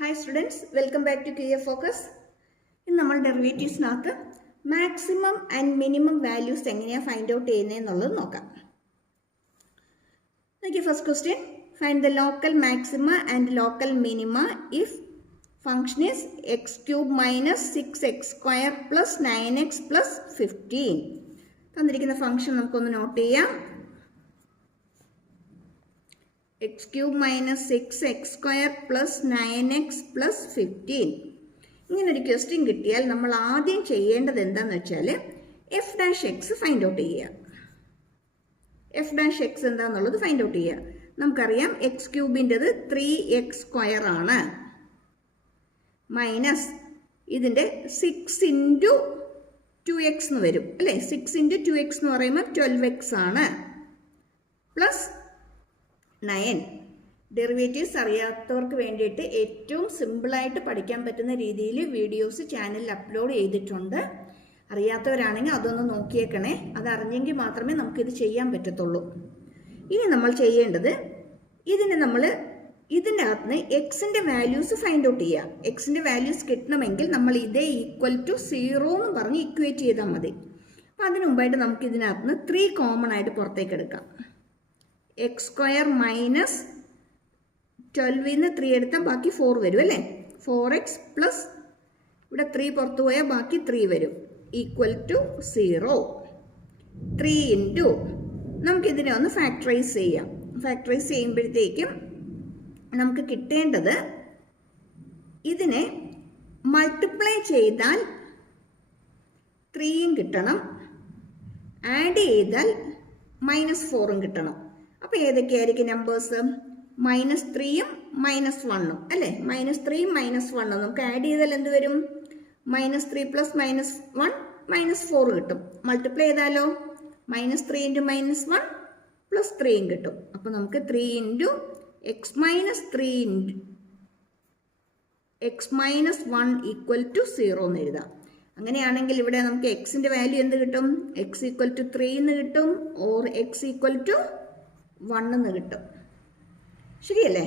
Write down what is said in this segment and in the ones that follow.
Hi students, welcome back to QA Focus. In our derivatives maximum and minimum values find out first question, find the local maxima and local minima if function is x cube minus 6x square plus 9x plus 15. The function note x cube minus 6x square plus 9x plus 15. ഇങ്ങനെ ഒരു question കിട്ടിയാൽ നമ്മൾ ആദ്യം ചെയ്യേണ്ടത് എന്താണെന്ന് വെച്ചാൽ F dash x find out ചെയ്യുക. F dash X എന്താണെന്നുള്ളത് ഫൈൻഡ് ഔട്ട് ചെയ്യുക. നമുക്കറിയാം എക്സ് ക്യൂബിൻ്റെത് 3x സ്ക്വയർ ആണ്, മൈനസ് ഇതിൻ്റെ 6 ഇൻറ്റു 2x എന്ന് വരും അല്ലേ. 6 ഇൻറ്റു 2x എന്ന് പറയുമ്പോൾ 12x ആണ്, പ്ലസ് 9. ഡെറിവേറ്റീവ്സ് അറിയാത്തവർക്ക് വേണ്ടിയിട്ട് ഏറ്റവും സിമ്പിളായിട്ട് പഠിക്കാൻ പറ്റുന്ന രീതിയിൽ വീഡിയോസ് ചാനലിൽ അപ്ലോഡ് ചെയ്തിട്ടുണ്ട്. അറിയാത്തവരാണെങ്കിൽ അതൊന്ന് നോക്കിയേക്കണേ. അതറിഞ്ഞെങ്കിൽ മാത്രമേ നമുക്കിത് ചെയ്യാൻ പറ്റത്തുള്ളൂ. ഇനി നമ്മൾ ചെയ്യേണ്ടത് ഇതിൻ്റെ അകത്ത് എക്സിൻ്റെ വാല്യൂസ് ഫൈൻഡ് ഔട്ട് ചെയ്യുക. എക്സിൻ്റെ വാല്യൂസ് കിട്ടണമെങ്കിൽ നമ്മൾ ഇതേ ഈക്വൽ ടു 0 എന്ന് പറഞ്ഞ് ഇക്വേറ്റ് ചെയ്താൽ മതി. അപ്പം അതിന് മുമ്പായിട്ട് നമുക്ക് ഇതിനകത്ത് 3 കോമൺ ആയിട്ട് പുറത്തേക്ക് എടുക്കാം. എക്സ് സ്ക്വയർ മൈനസ് 12 3 എടുത്താൽ ബാക്കി 4 വരും അല്ലേ. 4x പ്ലസ് ഇവിടെ 3 പുറത്തു പോയാൽ ബാക്കി 3 വരും, ഈക്വൽ ടു 0. 3 ഇൻറ്റു നമുക്കിതിനെ ഒന്ന് ഫാക്ടറൈസ് ചെയ്യാം. ഫാക്ടറൈസ് ചെയ്യുമ്പോഴത്തേക്കും നമുക്ക് കിട്ടേണ്ടത് ഇതിനെ മൾട്ടിപ്ലൈ ചെയ്താൽ 3 കിട്ടണം, ആഡ് ചെയ്താൽ -4 കിട്ടണം. അപ്പോൾ ഏതൊക്കെയായിരിക്കും നമ്പേഴ്സ്? -3 -1 അല്ലേ. -3 -1 നമുക്ക് ആഡ് ചെയ്താൽ എന്ത് വരും? -3 പ്ലസ് -1 -4 കിട്ടും. മൾട്ടിപ്ലൈ ചെയ്താലോ -3 ഇൻറ്റു -1 പ്ലസ് 3 കിട്ടും. അപ്പോൾ നമുക്ക് 3 into x minus 3 into x minus 1 equal to 0 എന്ന് എഴുതാം. അങ്ങനെയാണെങ്കിൽ ഇവിടെ നമുക്ക് എക്സിൻ്റെ വാല്യൂ എന്ത് കിട്ടും? എക്സ് ഈക്വൽ ടു 3 എന്ന് കിട്ടും, ഓർ എക്സ് ഈക്വൽ ടു 1 എന്ന് കിട്ടും. ശരിയല്ലേ?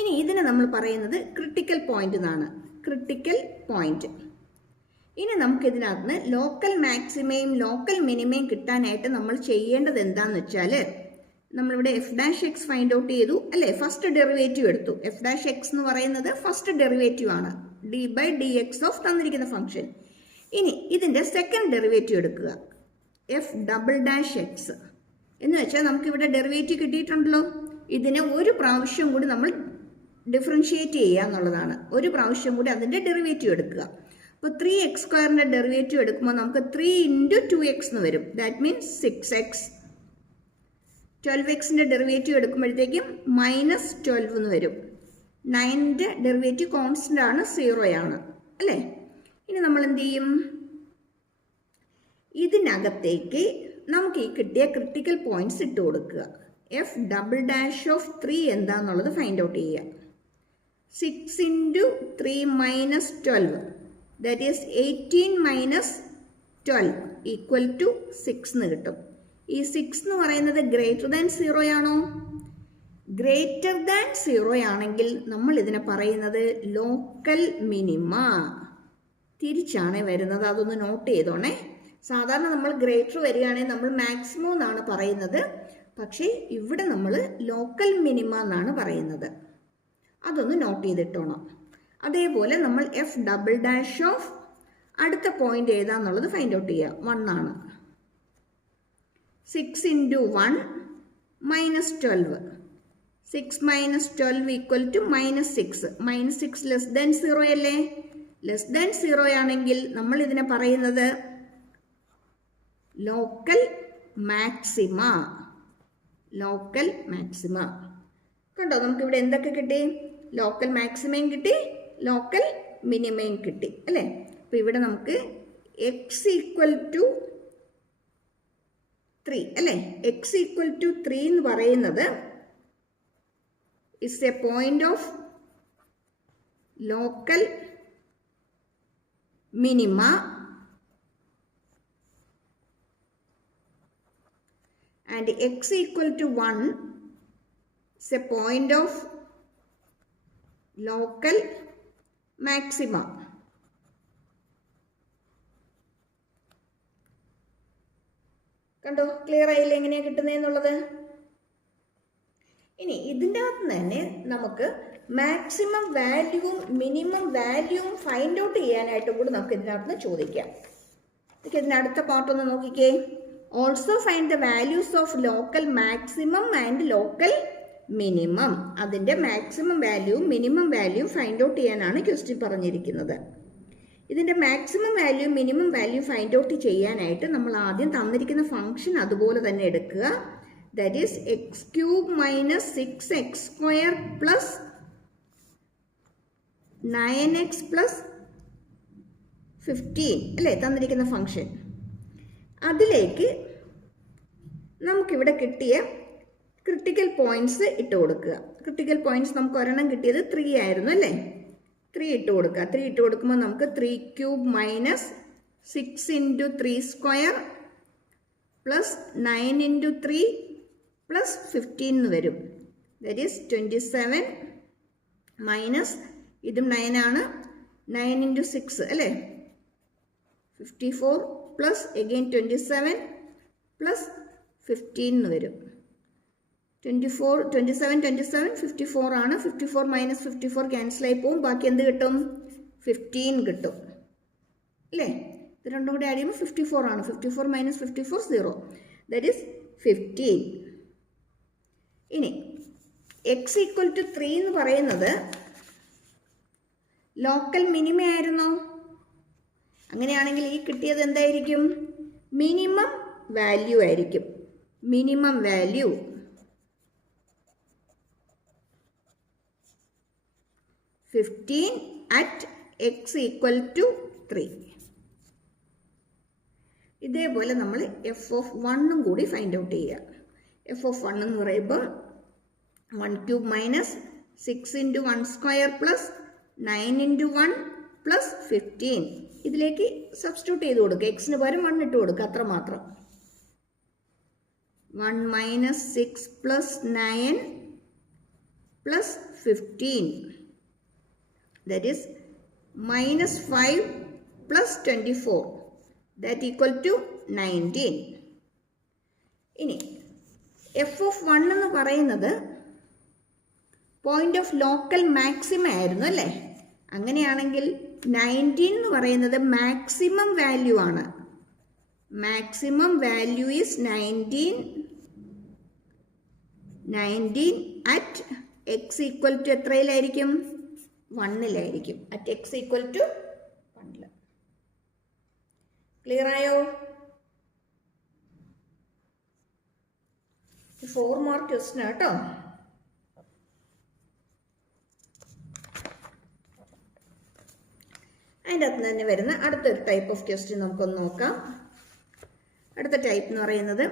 ഇനി ഇതിനെ നമ്മൾ പറയുന്നത് ക്രിട്ടിക്കൽ പോയിന്റ് എന്നാണ്. Critical point. ഇനി നമുക്ക് ഇതിനകത്ത് ലോക്കൽ മാക്സിമയും ലോക്കൽ മിനിമയും കിട്ടാനായിട്ട് നമ്മൾ ചെയ്യേണ്ടത് എന്താണെന്ന് വെച്ചാൽ നമ്മളിവിടെ f dash x find out ചെയ്തു അല്ലേ. ഫസ്റ്റ് ഡെറിവേറ്റീവ് എടുത്തു. എഫ് ഡാഷ് എക്സ് എന്ന് പറയുന്നത് ഫസ്റ്റ് ഡെറിവേറ്റീവ് ആണ്, d by d x of തന്നിരിക്കുന്ന ഫംഗ്ഷൻ. ഇനി ഇതിൻ്റെ സെക്കൻഡ് ഡെറിവേറ്റീവ് എടുക്കുക, എഫ് ഡബിൾ ഡാഷ് എക്സ് എന്ന് വെച്ചാൽ നമുക്കിവിടെ ഡെറിവേറ്റീവ് കിട്ടിയിട്ടുണ്ടല്ലോ. ഇതിനെ ഒരു പ്രാവശ്യം കൂടി നമ്മൾ ഡിഫറൻഷിയേറ്റ് ചെയ്യുക എന്നുള്ളതാണ്. ഒരു പ്രാവശ്യം കൂടി അതിൻ്റെ ഡെറിവേറ്റീവ് എടുക്കുക. അപ്പോൾ 3x സ്ക്വയറിൻ്റെ ഡെറിവേറ്റീവ് എടുക്കുമ്പോൾ നമുക്ക് 3 ഇൻറ്റു 2x എന്ന് വരും. That means 6x. 12xൻ്റെ ഡെറിവേറ്റീവ് എടുക്കുമ്പോഴത്തേക്കും -12 എന്ന് വരും. 9ൻ്റെ ഡെറിവേറ്റീവ് കോൺസ്റ്റൻ്റ് ആണ്, 0 ആണ് അല്ലേ. ഇനി നമ്മൾ എന്ത് ചെയ്യും? ഇതിനകത്തേക്ക് നമുക്ക് ഈ കിട്ടിയ ക്രിട്ടിക്കൽ പോയിന്റ്സ് ഇട്ട് കൊടുക്കുക. എഫ് ഡബിൾ ഡാഷ് ഓഫ് 3 എന്താണെന്നുള്ളത് ഫൈൻഡ് ഔട്ട് ചെയ്യുക. 6 into 3 minus 12 that is 18 minus 12 equal to 6 എന്ന് കിട്ടും. ഈ 6 എന്ന് പറയുന്നത് ഗ്രേറ്റർ ദാൻ 0 ആണോ? ഗ്രേറ്റർ ദാൻ 0 ആണെങ്കിൽ നമ്മൾ ഇതിനെ പറയുന്നത് ലോക്കൽ മിനിമ. തിരിച്ചാണ് വരുന്നത്, അതൊന്ന് നോട്ട് ചെയ്തോണേ. സാധാരണ നമ്മൾ ഗ്രേറ്റർ വരികയാണെങ്കിൽ നമ്മൾ മാക്സിമം എന്നാണ് പറയുന്നത്, പക്ഷേ ഇവിടെ നമ്മൾ ലോക്കൽ മിനിമ എന്നാണ് പറയുന്നത്. അതൊന്ന് നോട്ട് ചെയ്തിട്ടോണം. അതേപോലെ നമ്മൾ എഫ് ഡബിൾ ഡാഷ് ഓഫ് അടുത്ത പോയിന്റ് ഏതാന്നുള്ളത് ഫൈൻഡ് ഔട്ട് ചെയ്യുക. 1 ആണ്. 6 into 1 -12. 6 - 12 equal to -6. -6 less than 0 അല്ലേ. ലെസ് ദാൻ 0 ആണെങ്കിൽ നമ്മൾ ഇതിനെ പറയുന്നത് ലോക്കൽ മാക്സിമ. ലോക്കൽ മാക്സിമ കണ്ടോ? നമുക്കിവിടെ എന്തൊക്കെ കിട്ടി? ലോക്കൽ മാക്സിമയും കിട്ടി, ലോക്കൽ മിനിമയും കിട്ടി അല്ലേ. അപ്പോൾ ഇവിടെ നമുക്ക് എക്സ് ഈക്വൽ ടു 3 അല്ലേ. എക്സ് ഈക്വൽ ടു 3 എന്ന് പറയുന്നത് is A point of local minima and x equal to 1 is a point of local maxima. കണ്ടോ, ക്ലിയർ ആയില്ല എങ്ങനെയാണ് കിട്ടുന്നതെന്നുള്ളത്. ഇനി ഇതിൻ്റെ അകത്ത് തന്നെ നമുക്ക് മാക്സിമം വാല്യൂവും മിനിമം വാല്യൂവും ഫൈൻഡ് ഔട്ട് ചെയ്യാനായിട്ടും കൂടി നമുക്ക് ഇതിനകത്ത് ചോദിക്കാം. ഇതിൻ്റെ അടുത്ത പാർട്ടൊന്ന് നോക്കിക്കേ. Also find the values of local maximum and local minimum. അതിൻ്റെ മാക്സിമം വാല്യൂവും മിനിമം വാല്യൂവും ഫൈൻഡ് ഔട്ട് ചെയ്യാനാണ് ക്വസ്റ്റ്യൻ പറഞ്ഞിരിക്കുന്നത്. ഇതിൻ്റെ maximum value minimum value find out ചെയ്യാനായിട്ട് നമ്മൾ ആദ്യം തന്നിരിക്കുന്ന ഫംഗ്ഷൻ അതുപോലെ തന്നെ എടുക്കുക. That is X cube minus 6x² plus 9x plus 15 അല്ലേ തന്നിരിക്കുന്ന ഫംഗ്ഷൻ. അതിലേക്ക് നമുക്കിവിടെ കിട്ടിയ ക്രിട്ടിക്കൽ പോയിന്റ്സ് ഇട്ട് കൊടുക്കുക. ക്രിട്ടിക്കൽ പോയിന്റ്സ് നമുക്ക് ഒരെണ്ണം കിട്ടിയത് 3 ആയിരുന്നു അല്ലേ. 3 ഇട്ട് കൊടുക്കുക. 3 ഇട്ട് കൊടുക്കുമ്പോൾ നമുക്ക് 3³ മൈനസ് 6 × 3² പ്ലസ് 9 × 3 പ്ലസ് 15 എന്ന് വരും. ദാറ്റ് ഈസ് 27 മൈനസ് ഇതും 9 ആണ്, 9 × 6 അല്ലേ 54 പ്ലസ് എഗെയിൻ 27 പ്ലസ് 15 എന്ന് വരും. 27 54 ആണ്. 54 മൈനസ് 54 ക്യാൻസൽ ആയി പോവും. ബാക്കി എന്ത് കിട്ടും? 15 കിട്ടും അല്ലേ. ഇത് രണ്ടും കൂടി ആഡ് ചെയ്യുമ്പോൾ 54 ആണ്. 54 മൈനസ് 54 0. That is 15. ഇനി x ഈക്വൽ ടു 3 എന്ന് പറയുന്നത് ലോക്കൽ മിനിമം ആയിരുന്നോ? അങ്ങനെയാണെങ്കിൽ ഈ കിട്ടിയത് എന്തായിരിക്കും? മിനിമം വാല്യൂ ആയിരിക്കും. Minimum value at x equal to 3. ഇതേപോലെ നമ്മൾ f(1) കൂടി ഫൈൻഡ് ഔട്ട് ചെയ്യുക. f(1) എന്ന് പറയുമ്പോൾ 1³ മൈനസ് 6 × 1² പ്ലസ് 9 × 1 പ്ലസ് 15. ഇതിലേക്ക് സബ്സ്റ്റിറ്റ്യൂട്ട് ചെയ്ത് കൊടുക്കുക. എക്സിന് പകരം 1 ഇട്ട് കൊടുക്കുക, അത്രമാത്രം. 1 minus 6 plus 9 plus 15. That is minus 5 plus 24. That equal to 19. ഇനി f(1) എന്ന് പറയുന്നത് പോയിന്റ് ഓഫ് ലോക്കൽ മാക്സിമ ആയിരുന്നു അല്ലേ. അങ്ങനെയാണെങ്കിൽ 19 എന്ന് പറയുന്നത് മാക്സിമം വാല്യൂ ആണ്. Maximum value is 19 at x equal to എത്രയിലായിരിക്കും? 1 at x equal to 1. Clear ആയോ? 4 മാർക്ക് ക്വസ്റ്റ്യൻ കേട്ടോ. അതിൻ്റെ അകത്ത് തന്നെ വരുന്ന അടുത്തൊരു ടൈപ്പ് ഓഫ് ക്വസ്റ്റ്യൻ നമുക്കൊന്ന് നോക്കാം. അടുത്ത ടൈപ്പ് എന്ന് പറയുന്നത്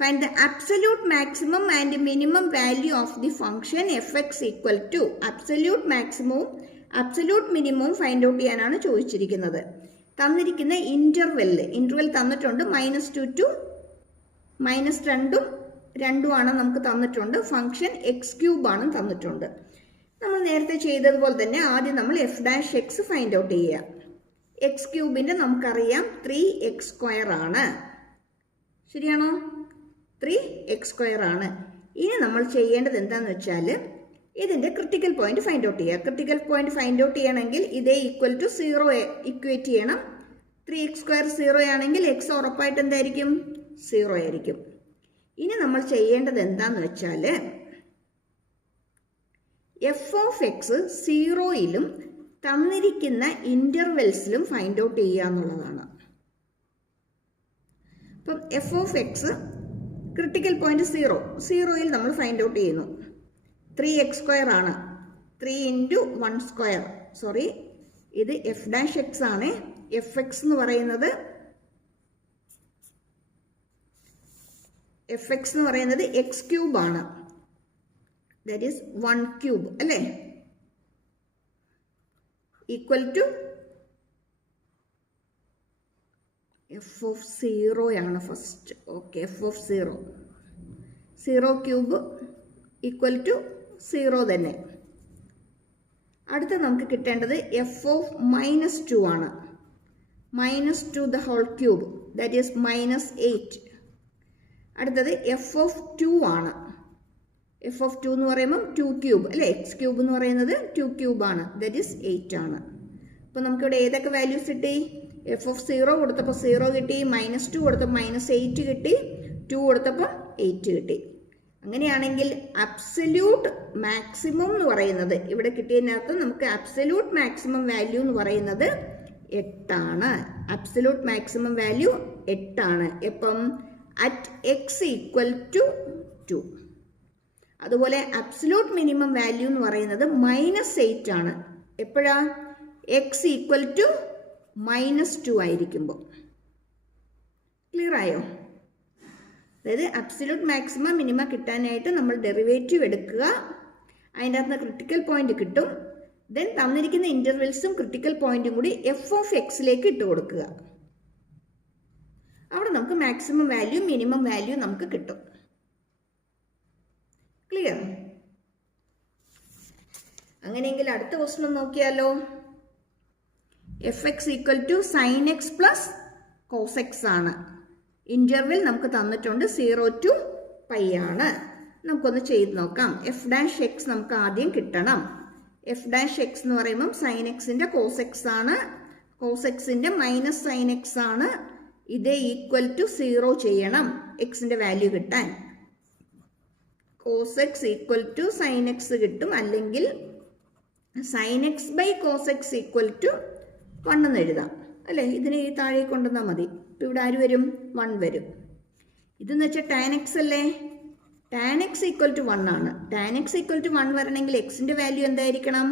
find the absolute maximum and minimum value of the function fx equal to. Absolute മാക്സിമവും അബ്സല്യൂട്ട് മിനിമവും ഫൈൻഡ് ഔട്ട് ചെയ്യാനാണ് ചോദിച്ചിരിക്കുന്നത്. തന്നിരിക്കുന്ന ഇന്റർവെൽ തന്നിട്ടുണ്ട്. -2 ടു -2 ആണ് നമുക്ക് തന്നിട്ടുണ്ട്. ഫംഗ്ഷൻ x³ ആണ് തന്നിട്ടുണ്ട്. നമ്മൾ നേരത്തെ ചെയ്തതുപോലെ തന്നെ ആദ്യം നമ്മൾ f' ഫൈൻഡ് ഔട്ട് ചെയ്യുക. x³ നമുക്കറിയാം 3x² ആണ്. ശരിയാണോ? 3x² ആണ്. ഇനി നമ്മൾ ചെയ്യേണ്ടത് എന്താണെന്ന് വെച്ചാൽ ഇതിൻ്റെ ക്രിട്ടിക്കൽ പോയിന്റ് ഫൈൻഡ് ഔട്ട് ചെയ്യുക. ക്രിട്ടിക്കൽ പോയിന്റ് ഫൈൻഡ് ഔട്ട് ചെയ്യണമെങ്കിൽ ഇതേ ഈക്വൽ ടു 0 ഇക്വേറ്റ് ചെയ്യണം. 3x² 0 ആണെങ്കിൽ x ഉറപ്പായിട്ട് എന്തായിരിക്കും? 0 ആയിരിക്കും. ഇനി നമ്മൾ ചെയ്യേണ്ടത് എന്താണെന്ന് വെച്ചാൽ f(x) 0-യിലും തന്നിരിക്കുന്ന ഇന്റർവെൽസിലും ഫൈൻഡ് ഔട്ട് ചെയ്യുക എന്നുള്ളതാണ്. അപ്പം f(x) ക്രിട്ടിക്കൽ പോയിന്റ് 0-യിൽ നമ്മൾ ഫൈൻഡ് ഔട്ട് ചെയ്യുന്നു. 3x² ആണ്. 3 × 1². സോറി, ഇത് f' ആണ്. fx എന്ന് പറയുന്നത് x³ ആണ്. ദാറ്റ് ഈസ് 1³ അല്ലേ. ഈക്വൽ ടു f(0) ആണ് first. Okay, f(0) 0³ equal to 0 തന്നെ. അടുത്ത നമുക്ക് കിട്ടേണ്ടത് എഫ് ഓഫ് -2 ആണ്. -2 the whole cube, that is -8. അടുത്തത് എഫ് ഓഫ് 2 ആണ്. എഫ് ഓഫ് 2 എന്ന് പറയുമ്പം 2 ക്യൂബ് അല്ലേ, എക്സ് ക്യൂബ് എന്ന് പറയുന്നത് 2 ക്യൂബ് ആണ്, ദറ്റ് ഈസ് 8 ആണ്. അപ്പോൾ നമുക്കിവിടെ ഏതൊക്കെ വാല്യൂസ് കിട്ടി? എഫ് ഓഫ് 0 കൊടുത്തപ്പോൾ 0 കിട്ടി, -2 കൊടുത്തപ്പോൾ -8 കിട്ടി, 2 കൊടുത്തപ്പോൾ 8 കിട്ടി. അങ്ങനെയാണെങ്കിൽ അബ്സല്യൂട്ട് മാക്സിമം എന്ന് പറയുന്നത് ഇവിടെ കിട്ടിയതിനകത്ത് നമുക്ക് അബ്സല്യൂട്ട് മാക്സിമം വാല്യൂ എന്ന് പറയുന്നത് 8 ആണ്. അബ്സല്യൂട്ട് മാക്സിമം വാല്യൂ 8 ആണ്. എപ്പം? At X equal to 2. അതുപോലെ അബ്സല്യൂട്ട് മിനിമം വാല്യൂ എന്ന് പറയുന്നത് -8 ആണ്. എപ്പോഴാ? എക്സ് ഈക്വൽ ടു -2 ആയിരിക്കുമ്പോൾ. ക്ലിയർ ആയോ? അതായത് അബ്സല്യൂട്ട് മാക്സിമം മിനിമം കിട്ടാനായിട്ട് നമ്മൾ ഡെറിവേറ്റീവ് എടുക്കുക, അതിൻ്റെ അകത്ത് ക്രിട്ടിക്കൽ പോയിന്റ് കിട്ടും, ദെൻ തന്നിരിക്കുന്ന ഇന്റർവെൽസും ക്രിട്ടിക്കൽ പോയിന്റും കൂടി എഫ് ഓഫ് എക്സിലേക്ക് ഇട്ട് കൊടുക്കുക. അവിടെ നമുക്ക് മാക്സിമം വാല്യൂ മിനിമം വാല്യൂ നമുക്ക് കിട്ടും. ക്ലിയർ? അങ്ങനെയെങ്കിൽ അടുത്ത ക്വസ്റ്റ്യൻ നോക്കിയാലോ. F x equal to sine X plus cos X ആണ്. ഇന്റർവെൽ നമുക്ക് തന്നിട്ടുണ്ട് 0 to π ആണ്. നമുക്കൊന്ന് ചെയ്ത് നോക്കാം. എഫ് ഡാഷ് എക്സ് നമുക്ക് ആദ്യം കിട്ടണം. എഫ് ഡാഷ് എക്സ് എന്ന് പറയുമ്പം സൈൻ എക്സിന്റെ കോസ് എക്സ് ആണ്, കോസ് എക്സിന്റെ മൈനസ് സൈൻ എക്സ് ആണ്. ഇതേ ഈക്വൽ ടു 0 ചെയ്യണം എക്സിന്റെ വാല്യൂ കിട്ടാൻ. Cos x equal to sine x കിട്ടും, അല്ലെങ്കിൽ sine x by cos x equal to 1 എന്ന് എഴുതാം അല്ലേ. ഇതിനെ ഈ താഴെ കൊണ്ടുവന്നാൽ മതി. ഇപ്പം ഇവിടെ ആര് വരും? 1 വരും. ഇതെന്ന് വെച്ചാൽ ടാൻ എക്സ് അല്ലേ. ടാൻ എക്സ് ഈക്വൽ ടു 1 ആണ്. ടാൻ എക്സ് ഈക്വൽ ടു 1 വരണമെങ്കിൽ എക്സിന്റെ വാല്യൂ എന്തായിരിക്കണം?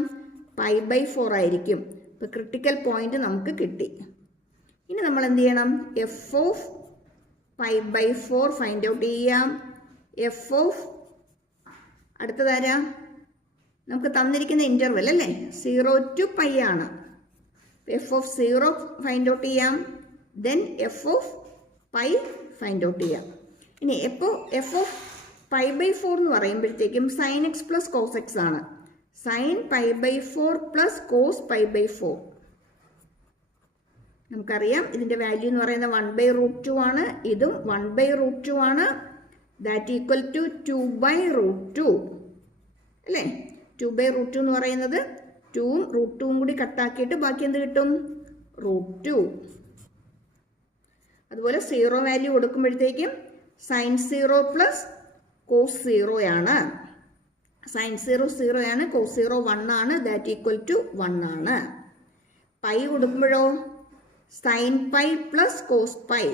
π/4 ആയിരിക്കും. ഇപ്പം ക്രിട്ടിക്കൽ പോയിന്റ് നമുക്ക് കിട്ടി. ഇനി നമ്മൾ എന്ത് ചെയ്യണം? എഫ് ഓഫ് π/4 ഫൈൻഡ് ഔട്ട് ചെയ്യാം. എഫ് ഓഫ് അടുത്തതാരാ? നമുക്ക് തന്നിരിക്കുന്ന ഇന്റർവെൽ അല്ലേ, 0 to π ആണ്. എഫ് ഓഫ് 0 ഫൈൻഡ് ഔട്ട് ചെയ്യാം, then F of π find out ചെയ്യാം. ഇനി എപ്പോൾ എഫ് ഓഫ് π/4 എന്ന് പറയുമ്പോഴത്തേക്കും sine X plus cos X ആണ്. സൈൻ π/4 പ്ലസ് കോസ് π/4 നമുക്കറിയാം. ഇതിന്റെ വാല്യൂ എന്ന് പറയുന്നത് 1/√2 ആണ്. ഇതും 1/√2 ആണ്. ദാറ്റ് ഈക്വൽ ടു 2/√2 അല്ലേ. 2/√2 എന്ന് പറയുന്നത് 2ഉം √2ഉം കൂടി കട്ടാക്കിയിട്ട് ബാക്കി എന്ത് കിട്ടും? √2. അതുപോലെ 0 വാല്യൂ കൊടുക്കുമ്പോഴത്തേക്കും സൈൻ 0 പ്ലസ് കോസ് 0 ആണ്. സൈൻ 0 0 ആണ്, കോസ് 0 1 ആണ്. ദാറ്റ് ഈക്വൽ ടു 1 ആണ്. പൈ കൊടുക്കുമ്പോഴോ sine pi plus cos pi.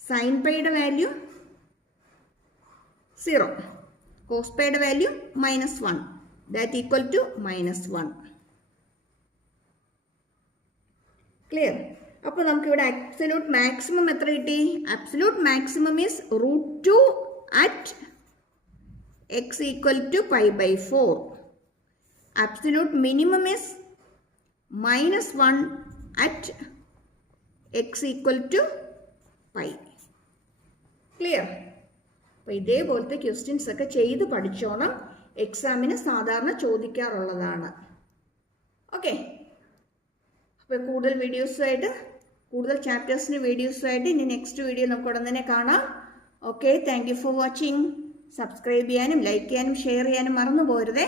Sine പൈയുടെ വാല്യൂ 0, കോസ് പൈയുടെ value -1. That equal to -1. Clear? അപ്പോൾ നമുക്കിവിടെ അബ്സല്യൂട്ട് മാക്സിമം എത്ര കിട്ടി? Absolute maximum is √2 at X equal to π/4. Absolute minimum is -1 at X equal to π. Clear? അപ്പോൾ ഇതേപോലത്തെ questions ഒക്കെ ചെയ്ത് പഠിച്ചോണം. എക്സാമിന് സാധാരണ ചോദിക്കാറുള്ളതാണ്. ഓക്കെ. അപ്പോൾ കൂടുതൽ വീഡിയോസുമായിട്ട്, കൂടുതൽ ചാപ്റ്റേഴ്സിൻ്റെ വീഡിയോസുമായിട്ട് ഇനി നെക്സ്റ്റ് വീഡിയോ നമുക്ക് ഉടൻ തന്നെ കാണാം. Okay, thank you for watching. Subscribe ചെയ്യാനും ലൈക്ക് ചെയ്യാനും ഷെയർ ചെയ്യാനും മറന്നു പോരുതേ.